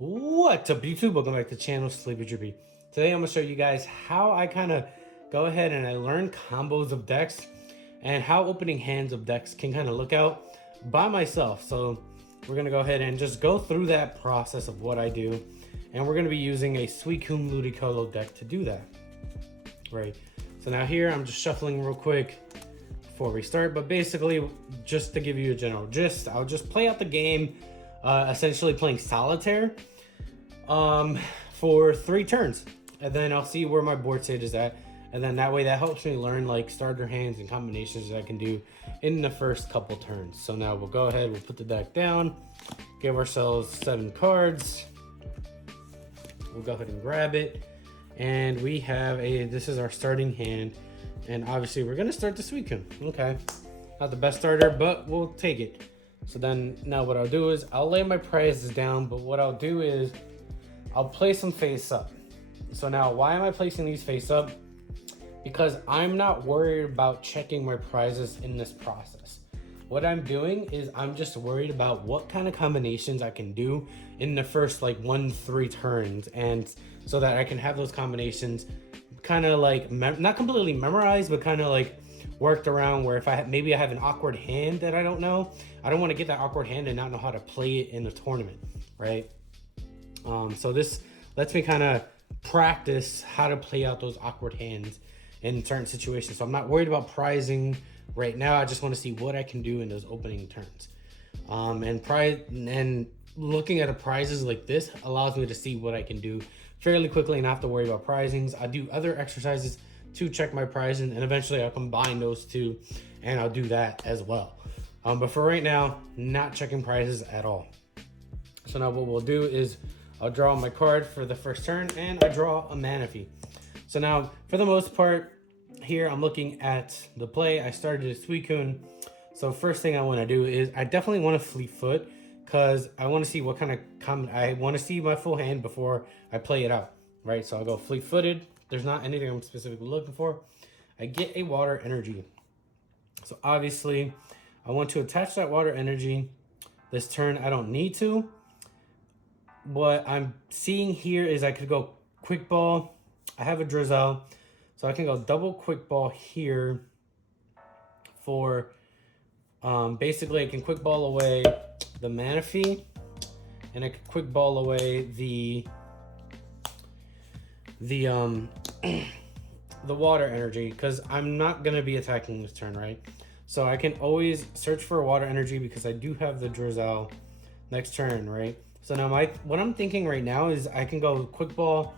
What's up, YouTube? Welcome back to the channel, Sleepy Drippy. Today I'm going to show you guys how I kind of go ahead and I learn combos of decks and how opening hands of decks can kind of look out by myself. So we're going to go ahead and just go through that process of what I do. And we're going to be using a Suicune Ludicolo deck to do that. Right. So now here I'm just shuffling real quick before we start. But basically, just to give you a general gist, I'll just play out the game, essentially playing solitaire. For 3 turns, and then I'll see where my board state is at, and then that way that helps me learn like starter hands and combinations that I can do in the first couple turns. So now we'll go ahead, we'll put the deck down, give ourselves 7 cards, we'll go ahead and grab it, and we have this is our starting hand, and obviously we're gonna start the Suicune. Okay, not the best starter, but we'll take it. So then now what I'll do is I'll lay my prizes down, but what I'll do is I'll place them face up. So now why am I placing these face up? Because I'm not worried about checking my prizes in this process. What I'm doing is I'm just worried about what kind of combinations I can do in the first like 1-3 turns, and so that I can have those combinations kind of like not completely memorized, but kind of like worked around, where if maybe I have an awkward hand that I don't know, I don't want to get that awkward hand and not know how to play it in a tournament, right? So this lets me kind of practice how to play out those awkward hands in certain situations. So I'm not worried about prizing right now. I just want to see what I can do in those opening turns. And looking at the prizes like this allows me to see what I can do fairly quickly and not have to worry about prizings. I do other exercises to check my prizing, and eventually I'll combine those two and I'll do that as well. But for right now, not checking prizes at all. So now what we'll do is I'll draw my card for the first turn, and I draw a Manaphy. So now, for the most part, here I'm looking at the play. I started a Suicune. So first thing I want to do is I definitely want to Fleet Foot, because I want to see what kind of I want to see my full hand before I play it out, right? So I'll go Fleet Footed. There's not anything I'm specifically looking for. I get a Water Energy. So obviously, I want to attach that Water Energy. This turn, I don't need to. What I'm seeing here is I could go Quick Ball. I have a Drizzle, so I can go double Quick Ball here for basically I can Quick Ball away the Manaphy, and I can Quick Ball away the Water Energy, because I'm not gonna be attacking this turn, right? So I can always search for a Water Energy because I do have the Drizzle next turn, right? So now what I'm thinking right now is I can go Quick Ball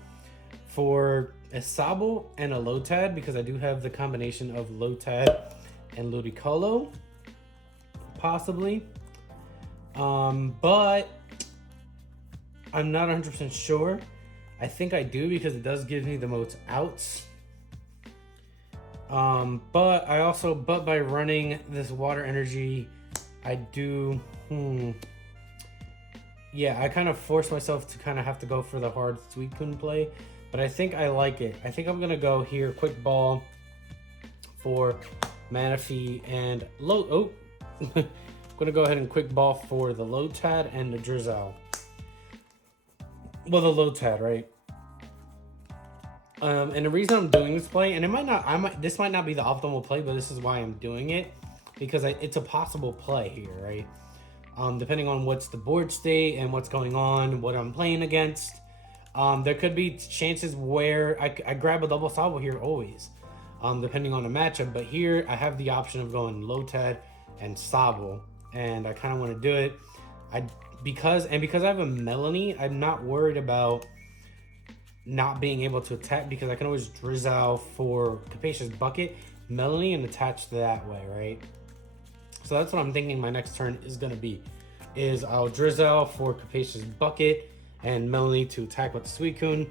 for a Sable and a Lotad, because I do have the combination of Lotad and Ludicolo, possibly. But I'm not 100% sure. I think I do, because it does give me the most outs. But by running this Water Energy, I do... Yeah, I kind of force myself to kind of have to go for the hard Suicune play, but I think I like it. I think I'm going to go here, Quick Ball for Manaphy and I'm going to go ahead and Quick Ball for the Lotad and the Drizzle. Well, the Lotad, right? And the reason I'm doing this play, and this might not be the optimal play, but this is why I'm doing it, because it's a possible play here, right? Depending on what's the board state and what's going on, what I'm playing against, there could be chances where I grab a double Sable here always, depending on the matchup. But here I have the option of going Lotad and Sable, and I kind of want to do it. Because I have a Melanie, I'm not worried about not being able to attack, because I can always Drizzle for Capacious Bucket, Melanie, and attach that way, right? So that's what I'm thinking my next turn is going to be, is I'll Drizzle for Capacious Bucket and Melanie to attack with the Suicune,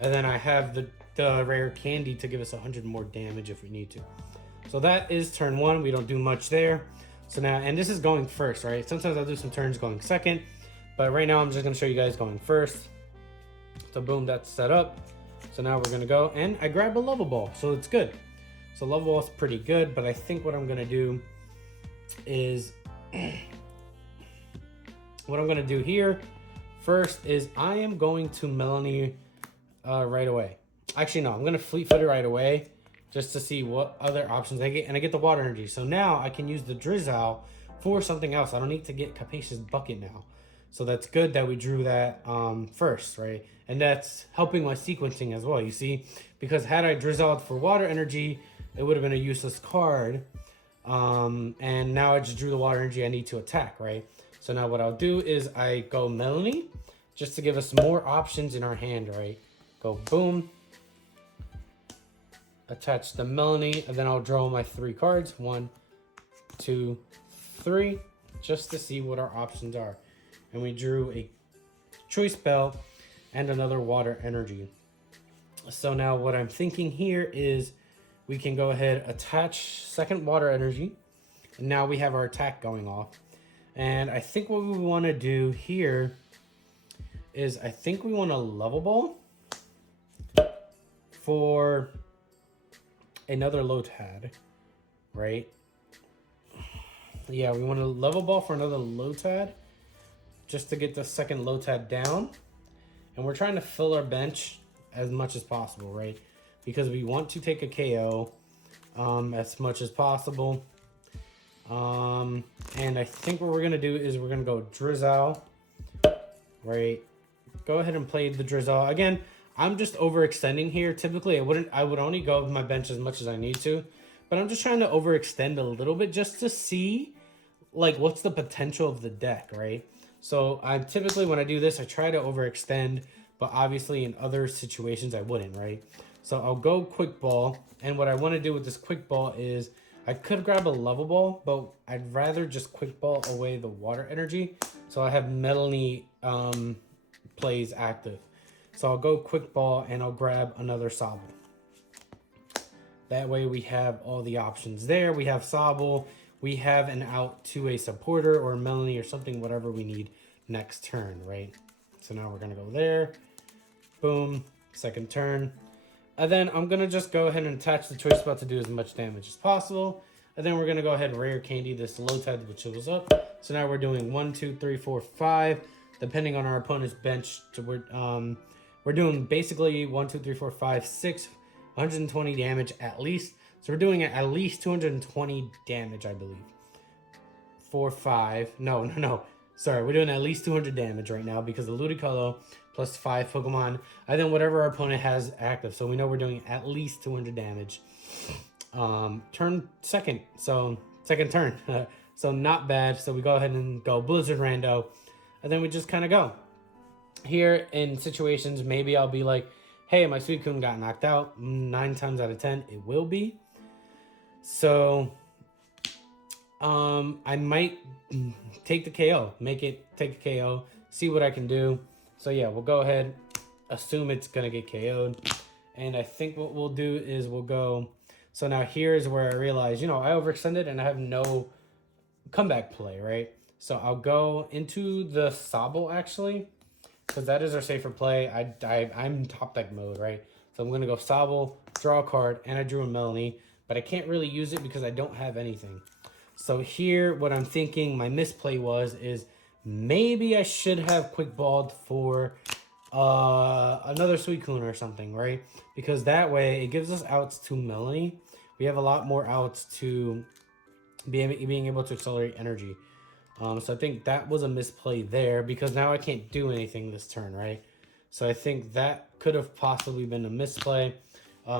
and then I have the rare Candy to give us 100 more damage if we need to. So that is turn 1. We don't do much there. So now, and this is going first, right? Sometimes I'll do some turns going second, but right now I'm just going to show you guys going first. So boom, that's set up. So now we're going to go, and I grab a Level Ball, so it's good. So Level Ball is pretty good, but I think what I'm going to do is what I'm going to do here first is I am going to Melanie right away. Actually, no, I'm going to Fleet Footer right away just to see what other options I get. And I get the water energy. So now I can use the Drizzle for something else. I don't need to get Capacious Bucket now. So that's good that we drew that first, right? And that's helping my sequencing as well, you see? Because had I Drizzled for water energy, it would have been a useless card. And now I just drew the water energy I need to attack, right? So now what I'll do is I go Melanie, just to give us more options in our hand, right? Go boom. Attach the Melanie, and then I'll draw my 3 cards. 1, 2, 3, just to see what our options are. And we drew a Choice Bell and another water energy. So now what I'm thinking here is we can go ahead, attach second water energy, and now we have our attack going off. And I think what we want to do here is I think we want to level ball for another Lotad, right? Yeah, we want to level ball for another Lotad just to get the second Lotad down. And we're trying to fill our bench as much as possible, right? Because we want to take a KO as much as possible. And I think what we're going to do is we're going to go Drizzle, right? Go ahead and play the Drizzle. Again, I'm just overextending here. Typically, I would only go with my bench as much as I need to. But I'm just trying to overextend a little bit just to see, like, what's the potential of the deck, right? So I typically, when I do this, I try to overextend, but obviously in other situations I wouldn't, right? So I'll go Quick Ball, and what I want to do with this Quick Ball is I could grab a Level Ball, but I'd rather just Quick Ball away the water energy, so I have Melanie plays active. So I'll go Quick Ball and I'll grab another Sobble. That way we have all the options there. We have Sobble. We have an out to a supporter or a Melanie or something, whatever we need next turn, right? So now we're going to go there. Boom. Second turn. And then I'm going to just go ahead and attach the Choice Bell to do as much damage as possible. And then we're going to go ahead and Rare Candy this Lotad, which was up. So now we're doing 1, 2, 3, 4, 5. Depending on our opponent's bench, we're doing basically 1, 2, 3, 4, 5, 6, 120 damage at least. So we're doing at least 220 damage, I believe. 4, 5. No. Sorry, we're doing at least 200 damage right now because of Ludicolo plus 5 Pokemon. And then whatever our opponent has active. So we know we're doing at least 200 damage. Turn second. So second turn. So not bad. So we go ahead and go Blizzard Rando. And then we just kind of go. Here in situations, maybe I'll be like, hey, my Suicune got knocked out. 9 times out of 10, it will be. So, I might take the KO. Take the KO. See what I can do. So, yeah, we'll go ahead. Assume it's going to get KO'd. And I think what we'll do is we'll go. So now here's where I realize, I overextended and I have no comeback play, right? So I'll go into the Sobble, actually. Because that is our safer play. I'm top deck mode, right? So I'm going to go Sobble, draw a card, and I drew a Melanie. But I can't really use it because I don't have anything. So here, what I'm thinking my misplay is maybe I should have Quick Balled for another Suicune or something, right? Because that way, it gives us outs to Melanie. We have a lot more outs to being able to accelerate energy. So I think that was a misplay there because now I can't do anything this turn, right? So I think that could have possibly been a misplay.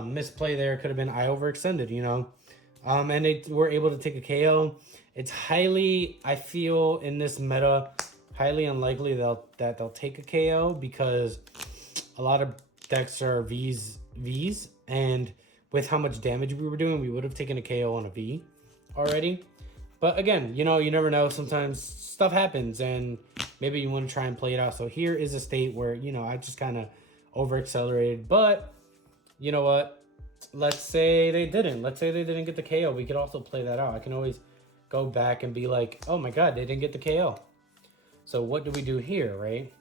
Misplay there could have been I overextended, and they were able to take a KO. It's highly, I feel, in this meta, highly unlikely that they'll take a KO because a lot of decks are Vs, and with how much damage we were doing, we would have taken a KO on a V already. But again, you never know. Sometimes stuff happens and maybe you want to try and play it out. So here is a state where, I just kind of over accelerated. But you know what? Let's say they didn't. Let's say they didn't get the KO. We could also play that out. I can always go back and be like, oh my God, they didn't get the KO. So what do we do here, right?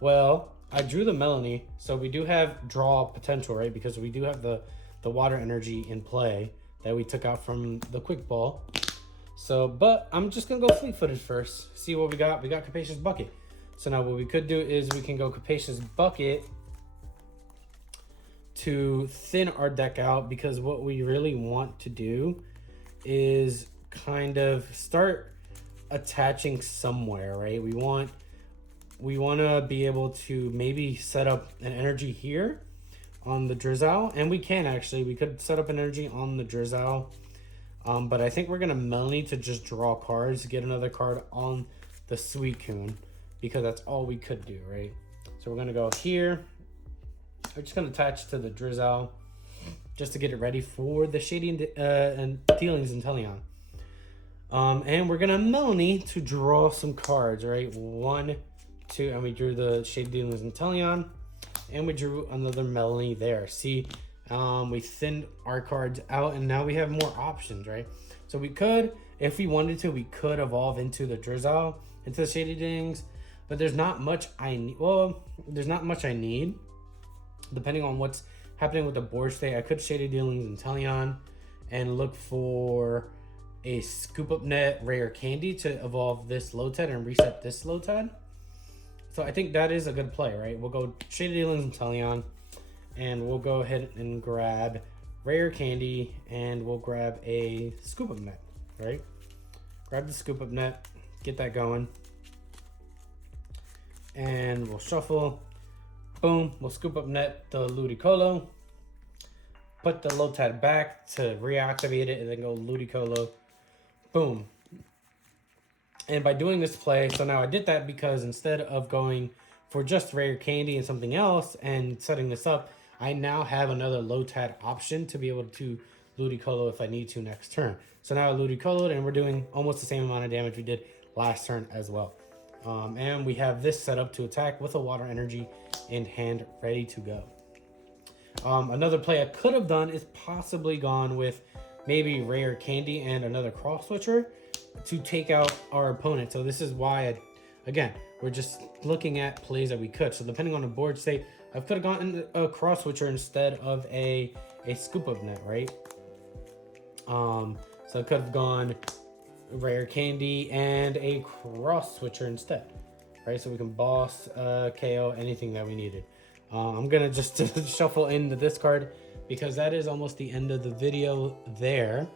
Well, I drew the Melanie. So we do have draw potential, right? Because we do have the water energy in play that we took out from the Quick Ball. So, but I'm just gonna go fleet-footed first. See what we got. We got Capacious Bucket. So now what we could do is we can go Capacious Bucket to thin our deck out, because what we really want to do is kind of start attaching somewhere, right? We want to be able to maybe set up an energy here on the Drizzle, and we could set up an energy on the Drizzle, but I think we're gonna Melanie to just draw cards, get another card on the Suicune, because that's all we could do, right? So we're gonna go here. We're just gonna attach to the Drizzle just to get it ready for the Shady and Dealings Inteleon. And we're gonna Melanie to draw some cards, right? 1, 2, and we drew the Shady Dealings Inteleon, and we drew another Melanie there. See, we thinned our cards out, and now we have more options, right? So we could, if we wanted to, we could evolve into the Drizzle, into the Shady Dealings, but there's not much I need. Well, there's not much I need, depending on what's happening with the board state. I could Shady Dealings Inteleon and look for a Scoop Up Net Rare Candy to evolve this Lotad and reset this Lotad. So I think that is a good play, right? We'll go Shady Dealings Inteleon, and we'll go ahead and grab Rare Candy, and we'll grab a Scoop Up Net, right? Grab the Scoop Up Net, get that going, and we'll shuffle. Boom, we'll Scoop Up Net the Ludicolo, put the Lotad back to reactivate it, and then go Ludicolo. Boom. And by doing this play, so now I did that because instead of going for just Rare Candy and something else and setting this up, I now have another Lotad option to be able to Ludicolo if I need to next turn. So now I Ludicoloed, and we're doing almost the same amount of damage we did last turn as well. And we have this set up to attack with a Water Energy in hand, ready to go. Another play I could have done is possibly gone with maybe Rare Candy and another Cross Switcher to take out our opponent. So this is why, again, we're just looking at plays that we could. So depending on the board state, I could have gotten a Cross Switcher instead of a Scoop Up Net, right? So I could have gone Rare Candy and a Cross Switcher instead, right? So we can boss, KO, anything that we needed. I'm gonna just shuffle in the discard because that is almost the end of the video there.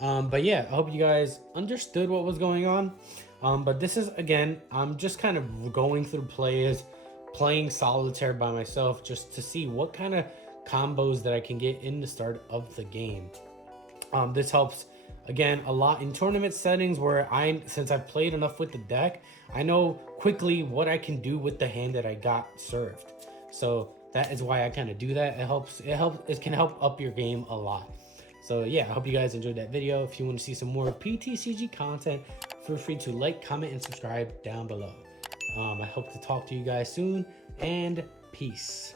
But yeah, I hope you guys understood what was going on. But this is, again, I'm just kind of going through plays, playing solitaire by myself just to see what kind of combos that I can get in the start of the game. This helps, again, a lot in tournament settings where since I've played enough with the deck, I know quickly what I can do with the hand that I got served. So that is why I kind of do that. It can help up your game a lot. So yeah, I hope you guys enjoyed that video. If you want to see some more PTCG content, feel free to like, comment, and subscribe down below. I hope to talk to you guys soon, and peace.